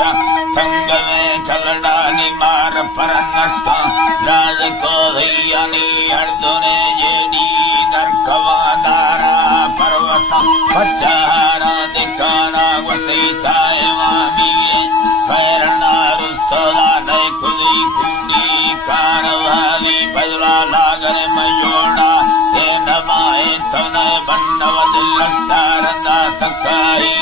चा संग में चलड़ा निमार पर नस्ता राज को भैया नी अर्जुने जेडी नरकवादारा पर्वत पचारा दिखाना वस्ती सायवा बीरे कैरना रुस्तला नय खुदी कुंडी कारवाली बजरा लागर मयोड़ा ते नमाए तने बन्नव दिलता रंदा तकाई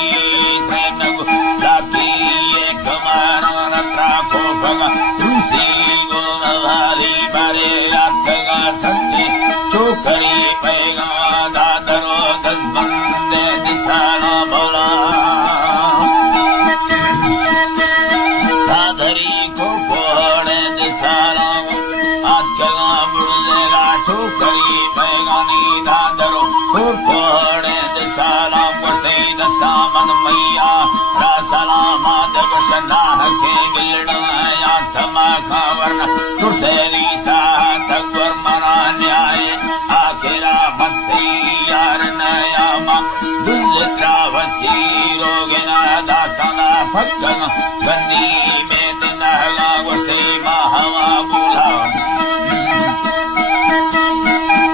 सेनगु लाकी ये कमाना नत्रा को भगा रूसी गोवाली बारे आत्गा संगे चोकरी पैगा दादरो दसबंदे दिसानो बोला दादरी को कोड़े दिसानो आत्गा बुर्देगा चोकरी पैगा नी दादरो को कोड़े दिसानो वस्ते दस्ता मन मैया रासला माधव सना के गिलड़ा आत्मा खावरना तुसेली सा तगवर मना न्याय आखिरा भक्ति यार नयामा दुल्द्रावसी रोगिना दासना भक्तन गंदी में दिनहला वसे महावा बुला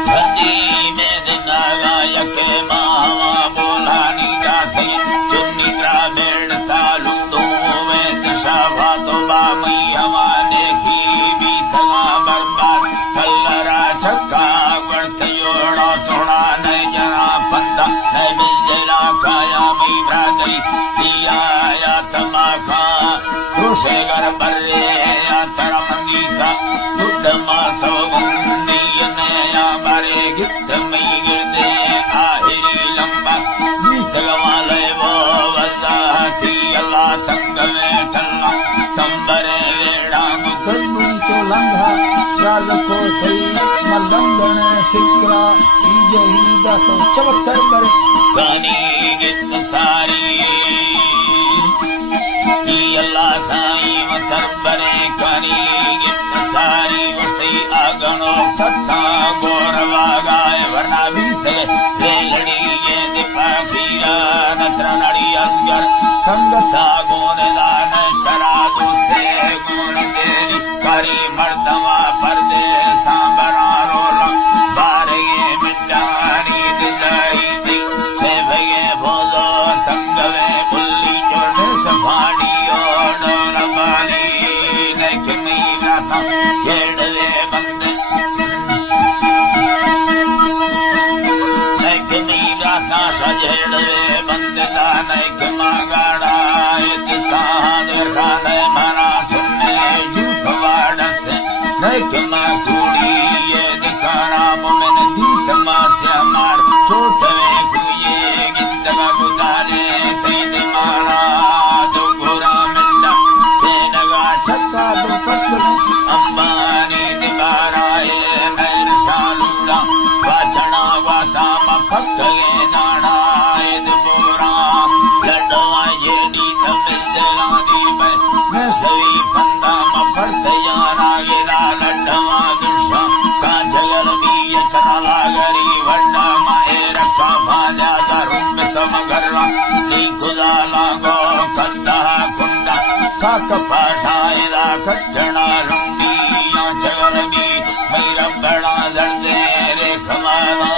गंदी में दिनहला यके महावा बुला नी जाते चुन्नी द्राविड़ सालुंदो में दिशा भातो बामई हमाने की बीतला बर्बाद कल्लरा छक्का वर्तयोड़ा थोड़ा न जना पंदा न मिलजला काया मई भ्रागई दिया या तमाखा खुशे घर बर्रे या तरमंगी का बुद्धमा सौगुंदी नया बारे गिद्ध मई गिरदे आहिरी लंबा गीत गवाले वो वजाती अल्लाह संग में ठल्ला तंबरे वेड़ा मुकल्लुई चोलंगा राज को सही मलंगन सिकरा इजही दस चवत्तर बर गानी गित सारी अल्लाह साई सरबरे कानी गित सारी वस्ती आगनो थत्था गोरवा गाय वरना बीते रेलड़ी ये दिपा खीरा नत्र नड़ी असगर संगता गुण दान शरा दुस्ते गुण तेरी करी मर्दवा पर्दे सांबरा रोला बारे मिटानी दिलाई दी से भये भोलो संगवे बुल्ली जोड़े सभाड़ी और नबाली नखमी गाथा येड़ले बंदे नखमी गाथा सजेड़ले बंदे दा नखमा गाड़ा खाने मना सुनने झूठ वाड़से नखमा कूड़ी ये दिखाना मुमिन दीत मासे हमार छोट में कुये गिंदगा गुदारे तेन मारा दो गोरा मिंडा सेनगा छक्का दो पत्तन अंबानी दिबाराए नैर सालूड़ा वाचना वाता मफक ये नाना एद बोरा लडवा ये नीत मिलजला सवी बंदा मफर्त यारा गिरा लड्डवा दुष्ा कांचगर बीय चला गरी वड्डा माए रखा भाजा दरुम समगर्वा नी खुदा लागो कद्दा कुंडा काक पाठायला कच्चना रुंडी या चगर बी मेरा बड़ा दर्दे रे खमाना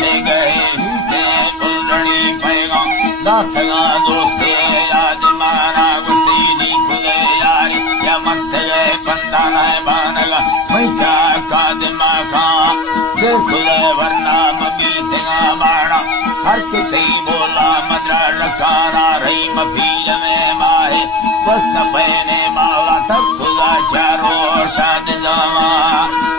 ले गए लूटे उल्लड़ी पैगा दाखला दोस्ते याद मारा बंदाना बानगा मैचा का दिमागा देखुले वरना मबीतेगा बाड़ा हर किसी बोला मदरा लकारा रही मफील में माहे वस्न पहने माला तब खुदा चारो शाद जावा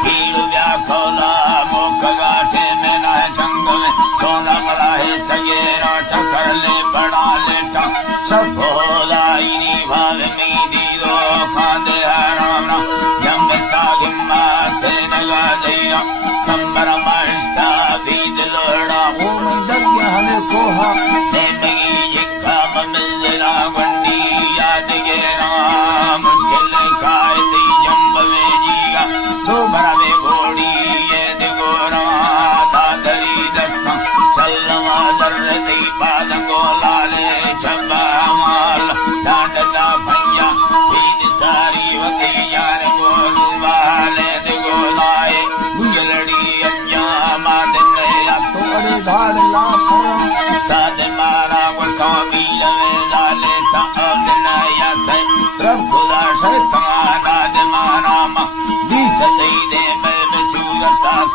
कीड़ व्याखोला मोक गाठे में ना जंग में सोना बड़ा है सगेरा चकर ले बड़ा लेटा सब होला इनी भाल में दीरो खादे हराना जम्बता गिम्मा से नगा देना संबर मारिस्ता बीज लोड़ा वो दरिया हले कोहा तेनगी जिक्का मिलना वंडी याद गेरा मुझल काय दी जम्ब वेजीगा दो बरावे घोड़ी ये दिगोरा दादरी दस्ता चलवा दर दी पादंगो लाले चब्बा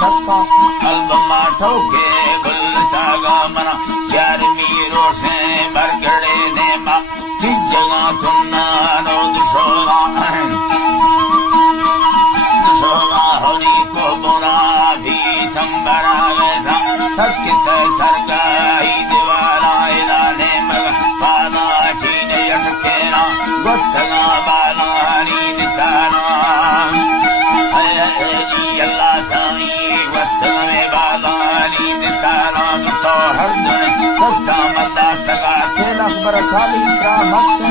थका अलबमा ठोके बुल सागा मना चार मीरों से बरगड़े ने माँ की जगह तुन्ना रो दुशोगा दुशोगा होनी को बुरा भी संबरा गया थक से सरगाई दीवारा इलाने मग पाना चीने अटके ना गुस्तगा बाला नींद साना अल्लाह साई वस्त में बाला नींद साना तो हर दिन गुस्ता मता तगा खेल अकबर खाली प्रा मस्त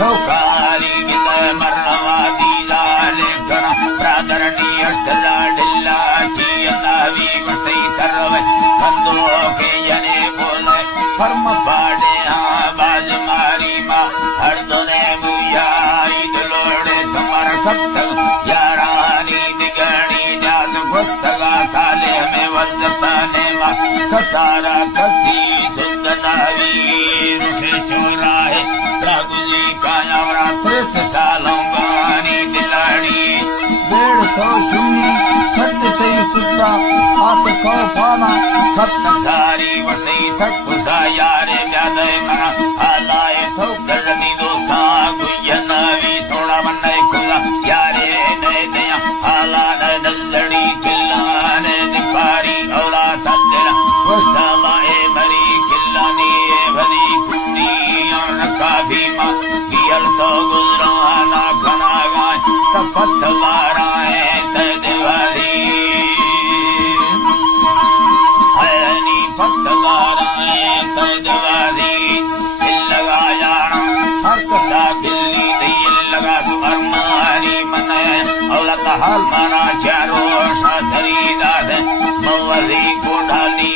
तो काली गिले मरवा दीला लेकना प्रादरणी अष्टला ढिल्ला चीना वी वसई तरवे कंदो के यने बोले फर्म पाड़े बाज मारी माँ हर दोने मुया ईद लोड़े तुम्हारा कब यारानी दिगणी जात गुस्तगा साले में वजताने माँ कसारा कसी सुंदनावी रुसे चोराए प्रभुजी काया व्रात्रित सालों गानी दिलाड़ी 150 चुन्नी छत से सुता हाथ को पाना सप्त सारी वसई तक खुदा यारे जादे मना आलाए तो गलनी दोस्ता गुयनावी थोड़ा बनने खुदा यारे ने दया आला ने नजड़ी किल्ला ने निपारी औला चलना वस्ता लाए भरी किल्ला ने भरी कुंडी और काफी माँ कियल तो गुजरा ना खना गाय तपत लाराए ते देवारी हरनी पत्तगाराए तदवादी दिल लगा यारा हर कसा गिल्ली दिल लगा तू अरमानी मने औलत हाल मारा चारों शासरी दाद मवली को ढाली